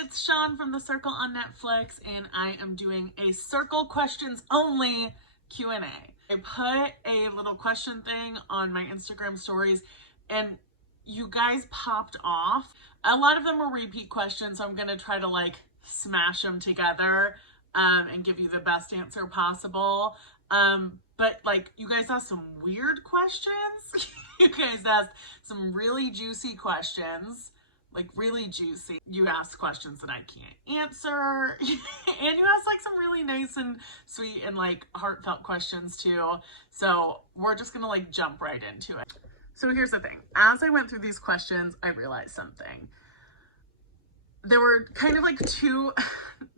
it's Sean from The Circle on Netflix, and I am doing a Circle questions only Q&A. I put a little question thing on my Instagram stories, and you guys popped off. A lot of them were repeat questions, so I'm gonna try to like smash them together and give you the best answer possible. But like, you guys asked some weird questions. You guys asked some really juicy questions. Like really juicy. You asked questions that I can't answer. And you asked like some really nice and sweet and like heartfelt questions too. So we're just gonna like jump right into it. So here's the thing. As I went through these questions, I realized something. There were kind of like two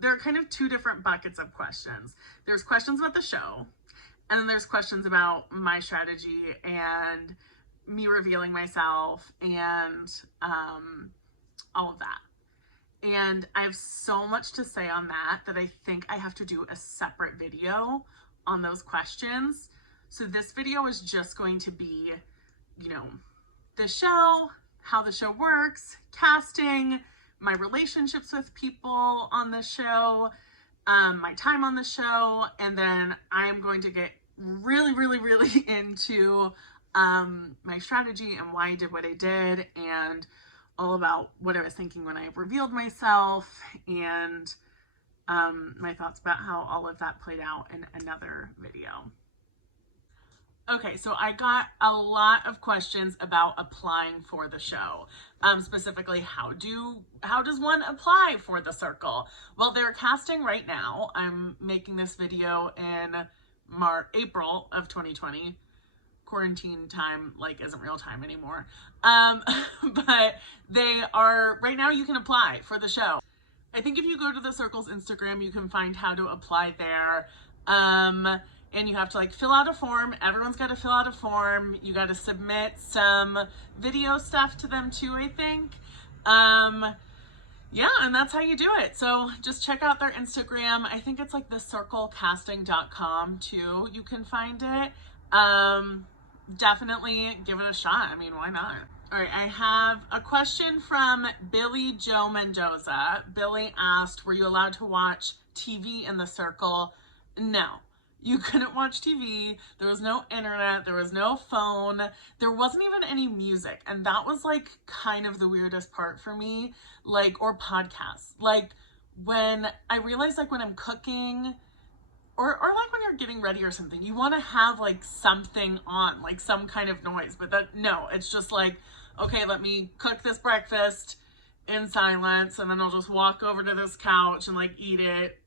different buckets of questions. There's questions about the show, and then there's questions about my strategy and me revealing myself and all of that. And I have so much to say on that I think I have to do a separate video on those questions. So this video is just going to be, you know, the show, how the show works, casting, my relationships with people on the show, my time on the show, and then I'm going to get really into my strategy and why I did what I did, and all about what I was thinking when I revealed myself, and my thoughts about how all of that played out in another video. Okay, so I got a lot of questions about applying for the show. Specifically, how does one apply for The Circle? Well, they're casting right now. I'm making this video in April of 2020. Quarantine time like isn't real time anymore. But they are, right now you can apply for the show. I think if you go to The Circle's Instagram, you can find how to apply there. And you have to like fill out a form. Everyone's got to fill out a form. You got to submit some video stuff to them too, I think. Yeah, and that's how you do it. So just check out their Instagram. I think it's like thecirclecasting.com too. You can find it. Definitely give it a shot. I mean, why not? All right, I have a question from Billy Joe Mendoza. Billy asked, were you allowed to watch TV in The Circle? No. You couldn't watch TV. There was no internet. There was no phone. There wasn't even any music. And that was like kind of the weirdest part for me, like, or podcasts. Like when I realized like when I'm cooking or like when you're getting ready or something, you want to have like something on, like some kind of noise, but no, it's just like, okay, let me cook this breakfast in silence. And then I'll just walk over to this couch and like eat it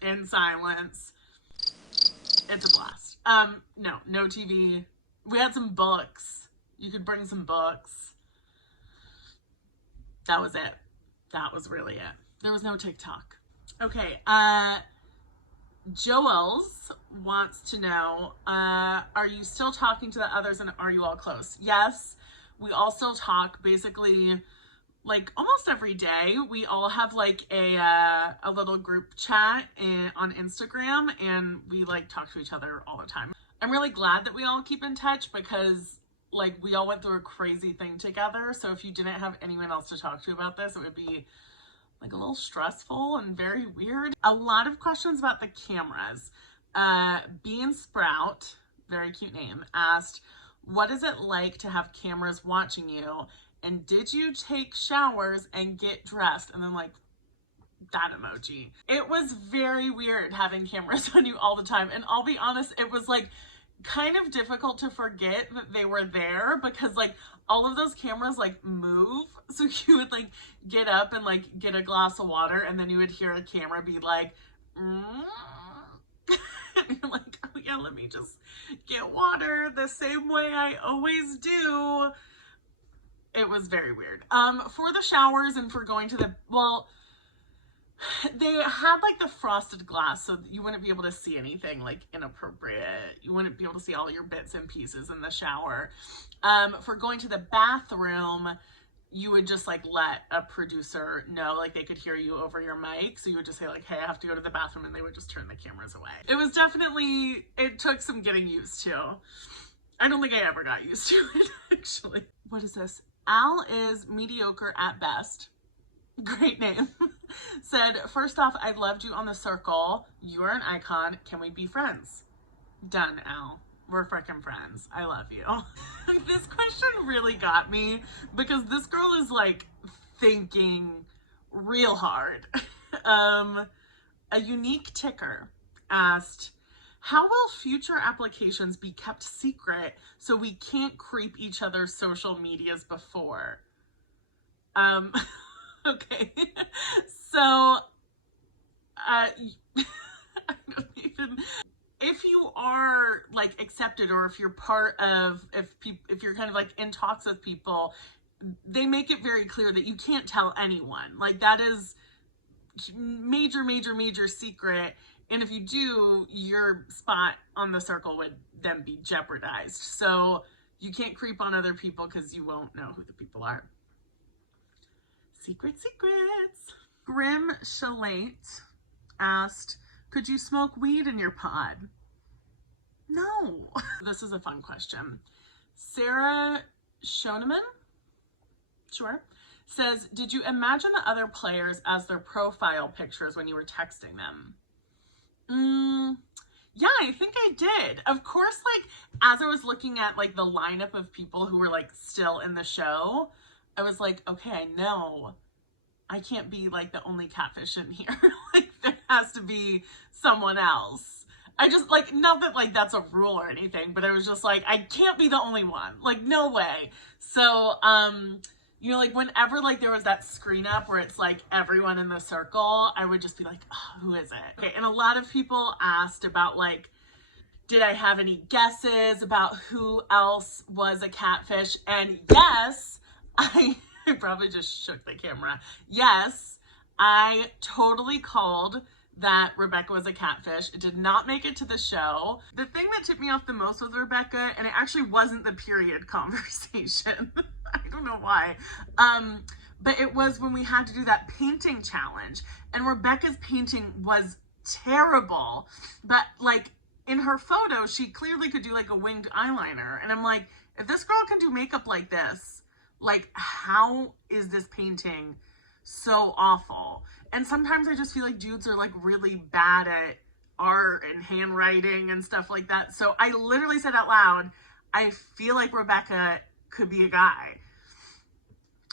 in silence. It's a blast. No TV. We had some books. You could bring some books. That was it. That was really it. There was no TikTok. Okay, Joels wants to know, are you still talking to the others and are you all close? Yes, we all still talk basically like almost every day. We all have like a little group chat on Instagram, and we like talk to each other all the time. I'm really glad that we all keep in touch because like we all went through a crazy thing together. So if you didn't have anyone else to talk to about this, it would be like a little stressful and very weird. A lot of questions about the cameras. Bean Sprout, very cute name, asked, what is it like to have cameras watching you? And did you take showers and get dressed? And then like that emoji. It was very weird having cameras on you all the time. And I'll be honest, it was like kind of difficult to forget that they were there because like all of those cameras like move. So you would like get up and like get a glass of water, and then you would hear a camera be like, and you're like, oh yeah, let me just get water the same way I always do. It was very weird. For the showers and for going to the, well, they had like the frosted glass, so you wouldn't be able to see anything like inappropriate. You wouldn't be able to see all your bits and pieces in the shower. For going to the bathroom, you would just like let a producer know, like they could hear you over your mic. So you would just say like, hey, I have to go to the bathroom, and they would just turn the cameras away. It was definitely, it took some getting used to. I don't think I ever got used to it, actually. What is this? Al is mediocre at best. Great name. said, first off, I loved you on The Circle. You are an icon. Can we be friends? Done, Al. We're freaking friends. I love you. This question really got me because this girl is like thinking real hard. A unique ticker asked, how will future applications be kept secret so we can't creep each other's social medias before? Okay. So, I don't even, if you are like accepted, or if you're part of, if you're kind of like in talks with people, they make it very clear that you can't tell anyone. Like, that is major secret. And if you do, your spot on The Circle would then be jeopardized. So you can't creep on other people because you won't know who the people are. Secrets. Grim Shalate asked, could you smoke weed in your pod? No. This is a fun question. Sarah Shoneman, sure, says, did you imagine the other players as their profile pictures when you were texting them? Yeah, I think I did. Of course, like, as I was looking at like the lineup of people who were like still in the show, I was like, okay, I know I can't be like the only catfish in here. Like, there has to be someone else. I just, like, not that like that's a rule or anything, but I was just like, I can't be the only one. Like, no way. So, you know, like whenever like there was that screen up where it's like everyone in The Circle, I would just be like, oh, who is it? Okay, and a lot of people asked about like, did I have any guesses about who else was a catfish? And yes, I probably just shook the camera. Yes, I totally called that Rebecca was a catfish. It did not make it to the show. The thing that tipped me off the most was Rebecca, and it actually wasn't the period conversation. I don't know why. But it was when we had to do that painting challenge, and Rebecca's painting was terrible. But like in her photo, she clearly could do like a winged eyeliner. And I'm like, if this girl can do makeup like this, like, how is this painting so awful? And sometimes I just feel like dudes are like really bad at art and handwriting and stuff like that. So I literally said out loud, I feel like Rebecca could be a guy.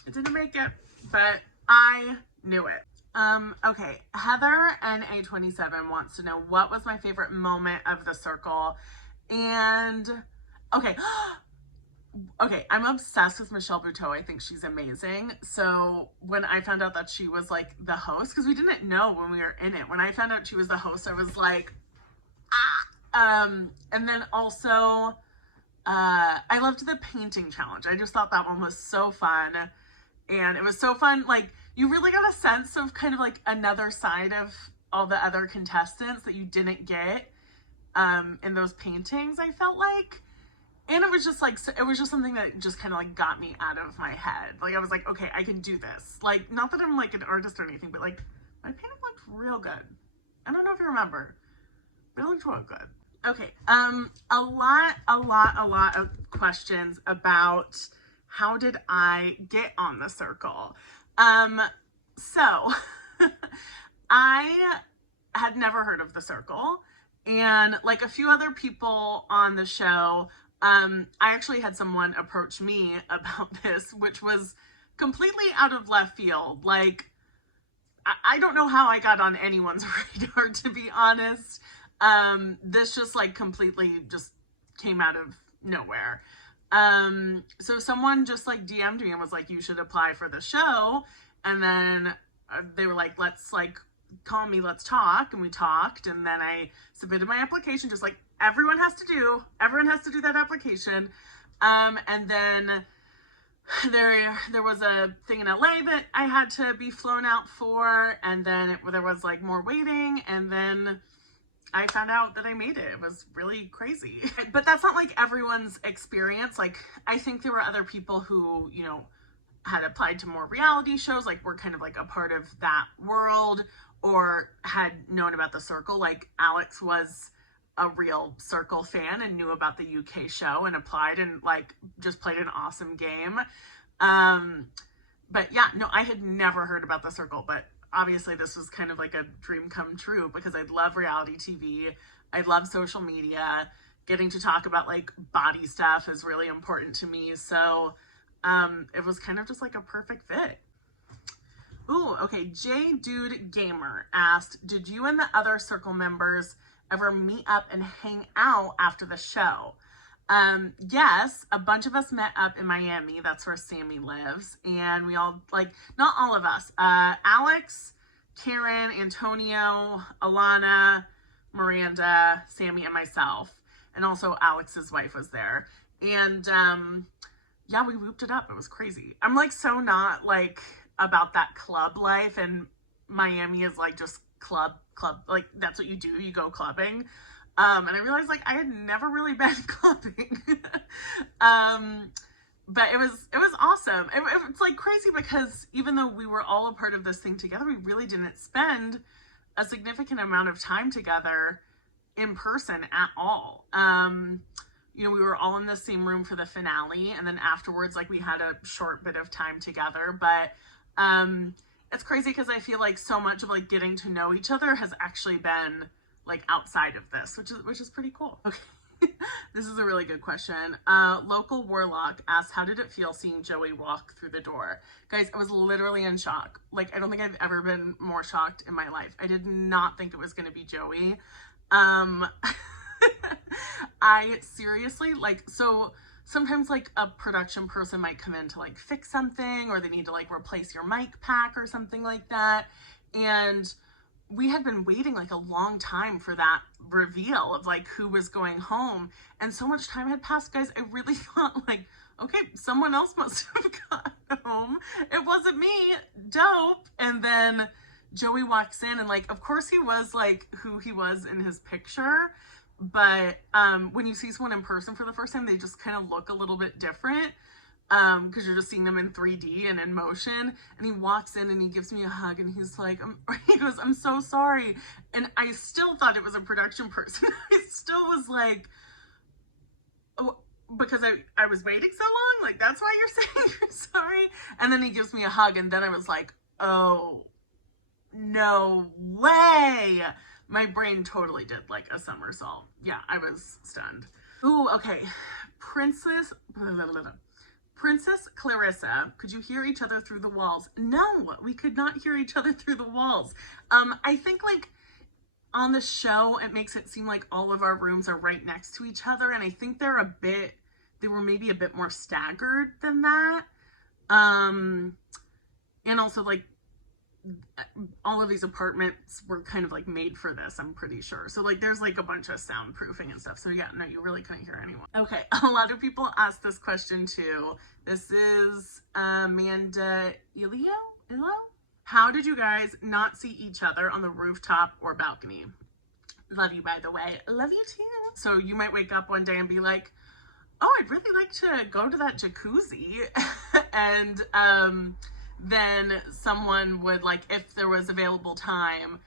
It didn't make it, but I knew it. Okay, Heather NA27 wants to know, what was my favorite moment of The Circle? And okay, I'm obsessed with Michelle Buteau. I think she's amazing. So when I found out that she was like the host, because we didn't know when we were in it, when I found out she was the host, I was like, ah. And then also, I loved the painting challenge. I just thought that one was so fun. And it was so fun. Like, you really got a sense of kind of like another side of all the other contestants that you didn't get in those paintings, I felt like. And it was just like, it was just something that just kind of like got me out of my head. Like, I was like, okay, I can do this. Like, not that I'm like an artist or anything, but like, my painting looked real good. I don't know if you remember, but it looked real good. Okay, a lot of questions about how did I get on The Circle. So I had never heard of The Circle, and like a few other people on the show, I actually had someone approach me about this, which was completely out of left field. Like, I don't know how I got on anyone's radar, to be honest. This just like completely just came out of nowhere. So someone just like DM'd me and was like, you should apply for the show. And then they were like, let's like call me, let's talk. And we talked, and then I submitted my application, just like everyone has to do that application. And then there was a thing in LA that I had to be flown out for, and then there was like more waiting, and then I found out that I made it. It was really crazy. But that's not like everyone's experience. Like, I think there were other people who, you know, had applied to more reality shows, like were kind of like a part of that world, or had known about The Circle. Like, Alex was a real Circle fan and knew about the UK show and applied and like just played an awesome game. But yeah, no, I had never heard about The Circle, but obviously this was kind of like a dream come true because I love reality TV. I love social media. Getting to talk about like body stuff is really important to me. So it was kind of just like a perfect fit. Ooh, okay. J Dude Gamer asked, did you and the other circle members ever meet up and hang out after the show? Yes, a bunch of us met up in Miami. That's where Sammy lives. And we all, like, not all of us, Alex, Karen, Antonio, Alana, Miranda, Sammy, and myself. And also Alex's wife was there. And, yeah, we whooped it up. It was crazy. I'm like so not like about that club life, and Miami is like just club, like that's what you do. You go clubbing. And I realized like I had never really been clubbing. But it was awesome. It's like crazy because even though we were all a part of this thing together, we really didn't spend a significant amount of time together in person at all. You know, we were all in the same room for the finale, and then afterwards, like we had a short bit of time together, but it's crazy because I feel like so much of like getting to know each other has actually been like outside of this, which is pretty cool. Okay. This is a really good question. Local Warlock asked, how did it feel seeing Joey walk through the door? Guys, I was literally in shock. Like, I don't think I've ever been more shocked in my life. I did not think it was going to be Joey. I seriously, like, so sometimes like a production person might come in to like fix something, or they need to like replace your mic pack or something like that. And we had been waiting like a long time for that reveal of like who was going home. And so much time had passed, guys. I really thought like, okay, someone else must have gone home. It wasn't me. Dope. And then Joey walks in, and like, of course he was like who he was in his picture. But when you see someone in person for the first time, they just kind of look a little bit different because you're just seeing them in 3D and in motion. And he walks in and he gives me a hug, and he's like, he goes, I'm so sorry. And I still thought it was a production person. I still was like, oh, because I was waiting so long, like that's why you're saying you're sorry. And then he gives me a hug, and then I was like, oh, no way. My brain totally did like a somersault. Yeah, I was stunned. Ooh, okay. Princess Clarissa, could you hear each other through the walls? No, we could not hear each other through the walls. I think like on the show, it makes it seem like all of our rooms are right next to each other. And I think they were maybe a bit more staggered than that. And also like, all of these apartments were kind of like made for this, I'm pretty sure. So like there's like a bunch of soundproofing and stuff. So yeah, no, you really couldn't hear anyone. Okay, a lot of people asked this question too. This is Amanda Ilio? How did you guys not see each other on the rooftop or balcony? Love you, by the way. Love you too. So you might wake up one day and be like, oh, I'd really like to go to that jacuzzi. And then someone would like, if there was available time,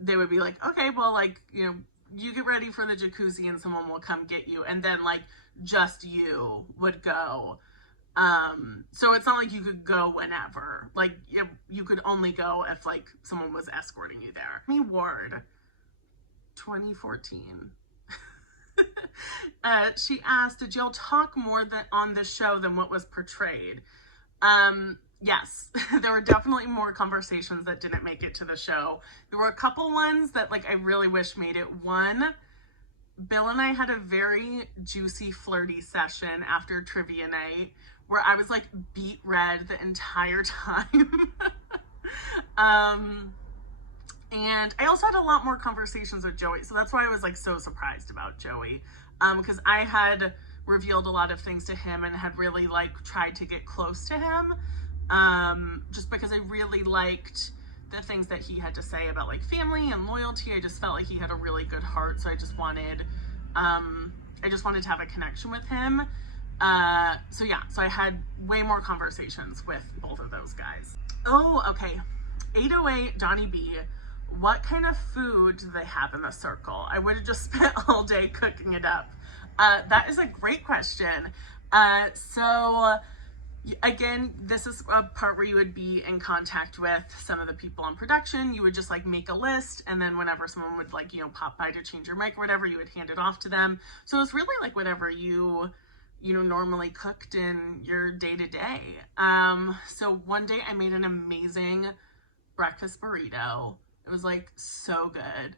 they would be like, okay, well, like, you know, you get ready for the jacuzzi and someone will come get you. And then like just you would go. So it's not like you could go whenever, like you could only go if like someone was escorting you there. Me Ward, 2014. She asked, did y'all talk more on the show than what was portrayed? Yes, there were definitely more conversations that didn't make it to the show. There were a couple ones that like I really wish made it. One, Bill and I had a very juicy, flirty session after trivia night where I was like beet red the entire time. And I also had a lot more conversations with Joey. So that's why I was like so surprised about Joey. Because I had revealed a lot of things to him and had really like tried to get close to him. Just because I really liked the things that he had to say about like family and loyalty. I just felt like he had a really good heart. So I just wanted to have a connection with him. So yeah, so I had way more conversations with both of those guys. Oh, okay. 808 Donnie B. What kind of food do they have in the circle? I would have just spent all day cooking it up. That is a great question. So Again, this is a part where you would be in contact with some of the people on production. You would just like make a list, and then whenever someone would like, you know, pop by to change your mic or whatever, you would hand it off to them. So it was really like whatever you know, normally cooked in your day-to-day. So one day I made an amazing breakfast burrito. It was like so good.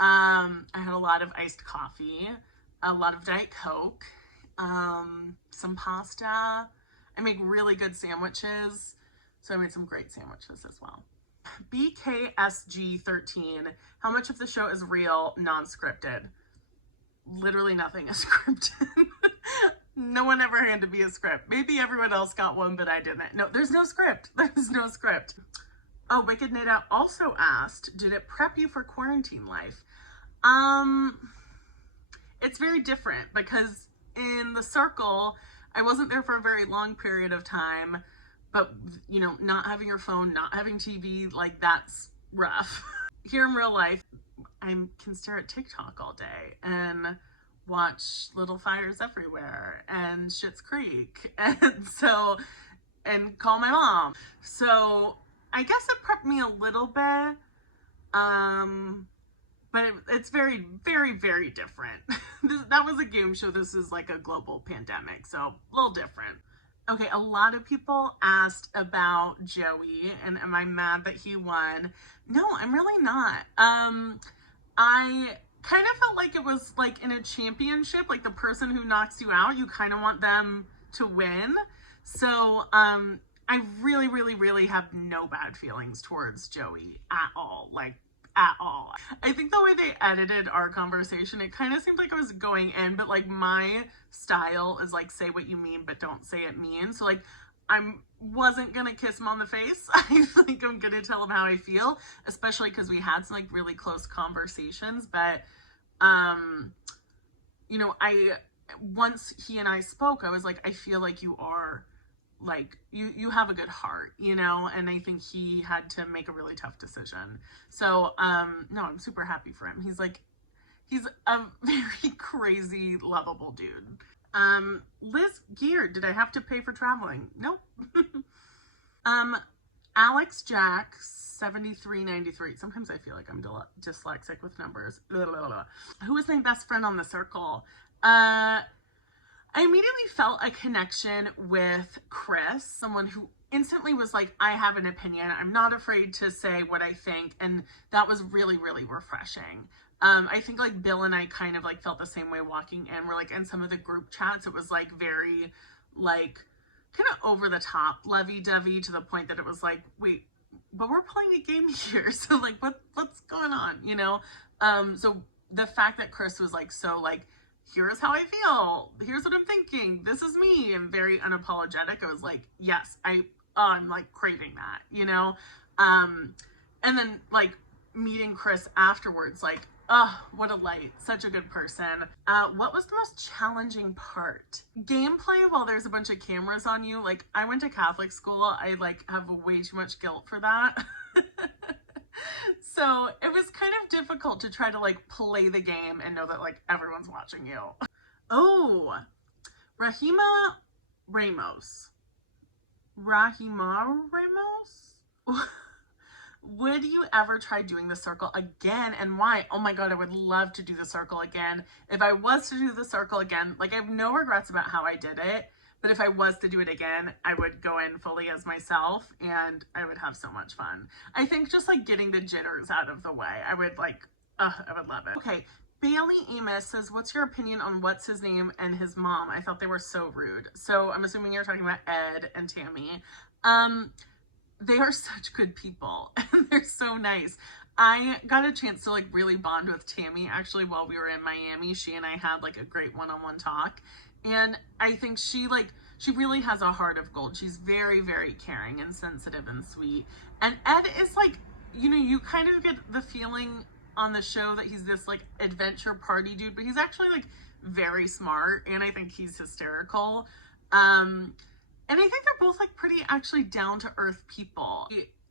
I had a lot of iced coffee, a lot of Diet Coke, some pasta. I make really good sandwiches, so I made some great sandwiches as well. BKSG13, how much of the show is real, non-scripted? Literally nothing is scripted. No one ever handed me a script. Maybe everyone else got one, but I didn't. No, there's no script. There's no script. Oh, Wicked Nada also asked, did it prep you for quarantine life? It's very different because in the circle, I wasn't there for a very long period of time, but you know, not having your phone, not having TV, like that's rough. Here in real life, I can stare at TikTok all day and watch Little Fires Everywhere and Schitt's Creek and call my mom. So I guess it prepped me a little bit, but it's very, very, very different. That was a game show. This is like a global pandemic, so a little different. Okay, a lot of people asked about Joey and am I mad that he won? No, I'm really not. I kind of felt like it was like in a championship, like the person who knocks you out, you kind of want them to win. So I really, really, really have no bad feelings towards Joey at all, like at all. I think the way they edited our conversation, it kind of seemed like I was going in, but like my style is like say what you mean, but don't say it mean. So like I wasn't gonna kiss him on the face. I think I'm gonna tell him how I feel, especially because we had some like really close conversations. But you know, once he and I spoke, I was like, I feel like you are like you have a good heart, you know, and I think he had to make a really tough decision. So no, I'm super happy for him. He's a very crazy, lovable dude. Liz Gear, did I have to pay for traveling? Nope. Alex Jack 7393. Sometimes I feel like I'm dyslexic with numbers. Who is my best friend on the circle? I immediately felt a connection with Chris, someone who instantly was like, I have an opinion. I'm not afraid to say what I think. And that was really, really refreshing. I think like Bill and I kind of like felt the same way walking in. We're like in some of the group chats, it was like very like kind of over the top, lovey-dovey to the point that it was like, wait, but we're playing a game here. So like, what's going on? You know? So the fact that Chris was like, so like, here's how I feel. Here's what I'm thinking. This is me. And very unapologetic. I was like, yes, I'm like craving that, you know? And then like meeting Chris afterwards, like, oh, what a light. Such a good person. What was the most challenging part? Gameplay while there's a bunch of cameras on you. Like, I went to Catholic school. I like have way too much guilt for that. So it was kind of difficult to try to like play the game and know that like everyone's watching you. Oh, Rahima Ramos. Would you ever try doing the circle again and why? Oh my God, I would love to do the circle again. If I was to do the circle again, like I have no regrets about how I did it, but if I was to do it again, I would go in fully as myself and I would have so much fun. I think just like getting the jitters out of the way, I would love it. Okay, Bailey Amos says, what's your opinion on what's his name and his mom? I thought they were so rude. So I'm assuming you're talking about Ed and Tammy. They are such good people and they're so nice. I got a chance to like really bond with Tammy actually while we were in Miami. She and I had like a great one-on-one talk. And I think she really has a heart of gold. She's very, very caring and sensitive and sweet. And Ed is like, you know, you kind of get the feeling on the show that he's this like adventure party dude, but he's actually like very smart. And I think he's hysterical. And I think they're both like pretty actually down to earth people.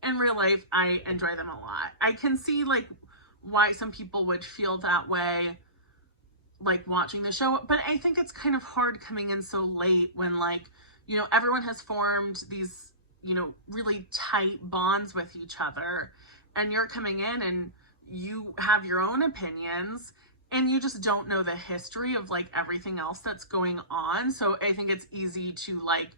In real life, I enjoy them a lot. I can see like why some people would feel that way like watching the show, but I think it's kind of hard coming in so late when like you know, everyone has formed these, you know, really tight bonds with each other, and you're coming in and you have your own opinions and you just don't know the history of like everything else that's going on. So I think it's easy to like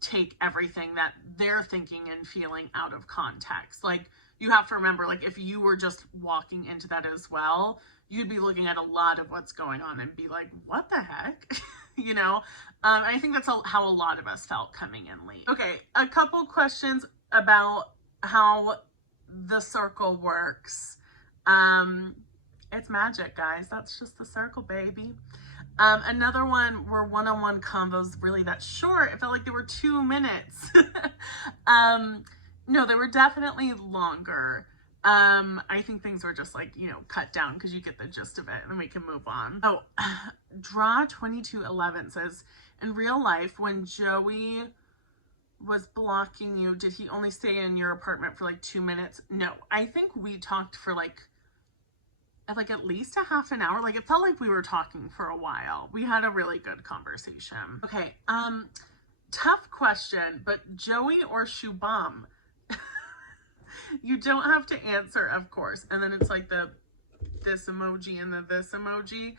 take everything that they're thinking and feeling out of context. Like, you have to remember, like, if you were just walking into that as well, you'd be looking at a lot of what's going on and be like, what the heck? You know? I think that's how a lot of us felt coming in late. Okay, a couple questions about how the circle works. It's magic, guys. That's just the circle, baby. Another one were one-on-one convos really that short. It felt like they were 2 minutes. No, they were definitely longer. I think things were just like, you know, cut down because you get the gist of it and then we can move on. Oh, Draw 2211 says, in real life, when Joey was blocking you, did he only stay in your apartment for like 2 minutes? No, I think we talked for like at least a half an hour. Like, it felt like we were talking for a while. We had a really good conversation. Okay, tough question, but Joey or Shubham? You don't have to answer, of course. And then it's like the this emoji and the this emoji.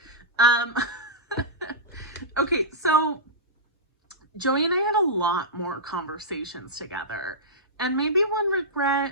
Okay, so Joey and I had a lot more conversations together. And maybe one regret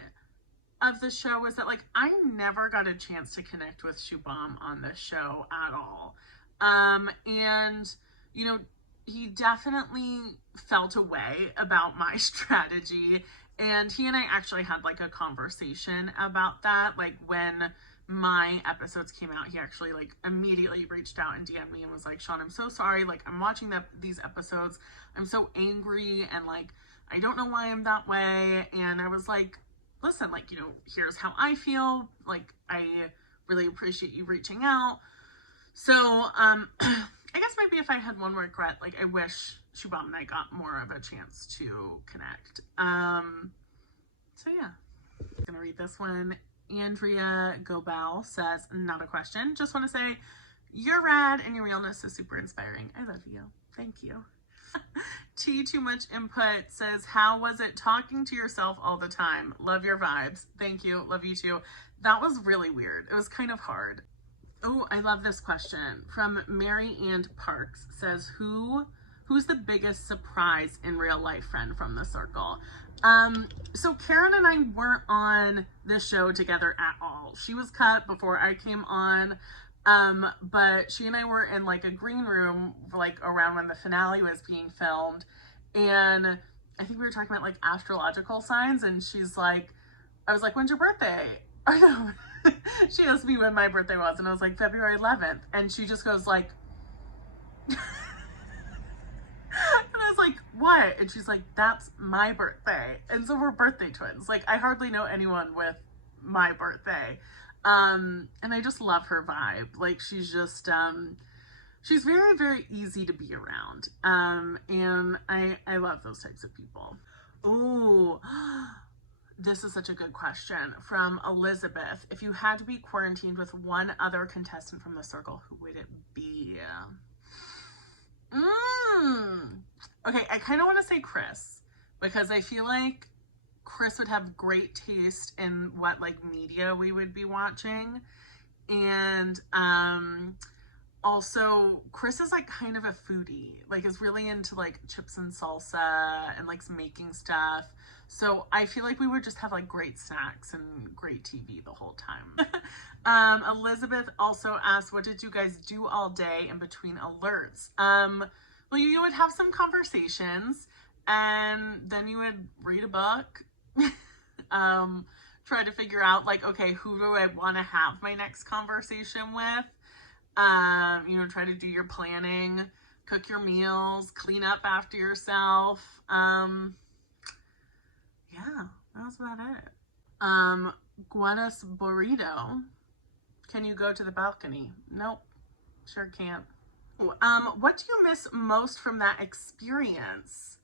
of the show was that, like, I never got a chance to connect with Shubham on the show at all. And, you know, he definitely felt a way about my strategy. And he and I actually had like a conversation about that. Like, when my episodes came out, he actually like immediately reached out and DM'd me and was like, Sean, I'm so sorry. Like, I'm watching these episodes. I'm so angry and like, I don't know why I'm that way. And I was like, listen, like, you know, here's how I feel. Like, I really appreciate you reaching out. So, I guess maybe if I had one regret, like, I wish Shubham and I got more of a chance to connect. So yeah, I'm gonna read this one. Andrea Gobel says, not a question, just want to say you're rad and your realness is super inspiring. I love you. Thank you. Too much input says, how was it talking to yourself all the time? Love your vibes. Thank you. Love you too. That was really weird. It was kind of hard. Oh, I love this question from Mary Ann Parks. Says, who's the biggest surprise in real life friend from the circle? So Karen and I weren't on this show together at all. She was cut before I came on. But she and I were in like a green room, like around when the finale was being filmed. And I think we were talking about like astrological signs. And she's like, I was like, when's your birthday? Or no, she asked me when my birthday was. And I was like, February 11th. And she just goes like, and I was like, what? And she's like, that's my birthday. And so we're birthday twins. Like, I hardly know anyone with my birthday. And I just love her vibe. Like, she's just, she's very, very easy to be around. And I love those types of people. Ooh, this is such a good question from Elizabeth. If you had to be quarantined with one other contestant from the circle, who would it be? Okay, I kind of want to say Chris, because I feel like Chris would have great taste in what like media we would be watching. And also Chris is like kind of a foodie, like is really into like chips and salsa and likes making stuff. So I feel like we would just have like great snacks and great TV the whole time. Elizabeth also asked, what did you guys do all day in between alerts? Well, you would have some conversations and then you would read a book. Try to figure out like, okay, who do I want to have my next conversation with? You know, try to do your planning, cook your meals, clean up after yourself. Yeah, that was about it. Guanas Burrito. Can you go to the balcony? Nope, sure can't. What do you miss most from that experience?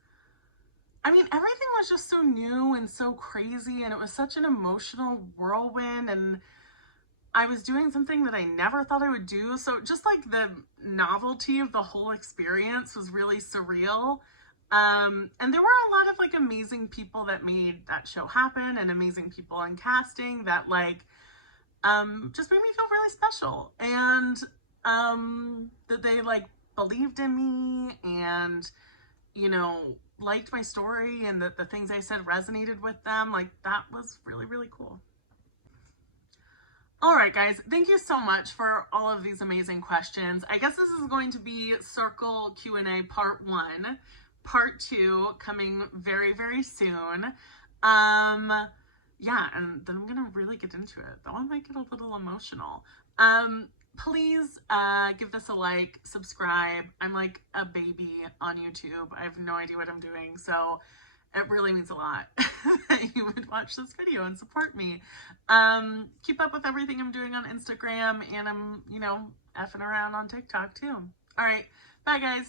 I mean, everything was just so new and so crazy, and it was such an emotional whirlwind, and I was doing something that I never thought I would do. So just like the novelty of the whole experience was really surreal. And there were a lot of like amazing people that made that show happen, and amazing people in casting that like just made me feel really special, and that they like believed in me, and you know, liked my story, and that the things I said resonated with them. Like, that was really, really cool. All right, guys, thank you so much for all of these amazing questions. I guess this is going to be Circle Q&A part 1. Part 2 coming very, very soon. Yeah, and then I'm gonna really get into it. That one might get a little emotional. Please give this a like, subscribe. I'm like a baby on YouTube. I have no idea what I'm doing, so it really means a lot that you would watch this video and support me. Keep up with everything I'm doing on Instagram, and I'm, you know, effing around on TikTok too. All right, bye guys.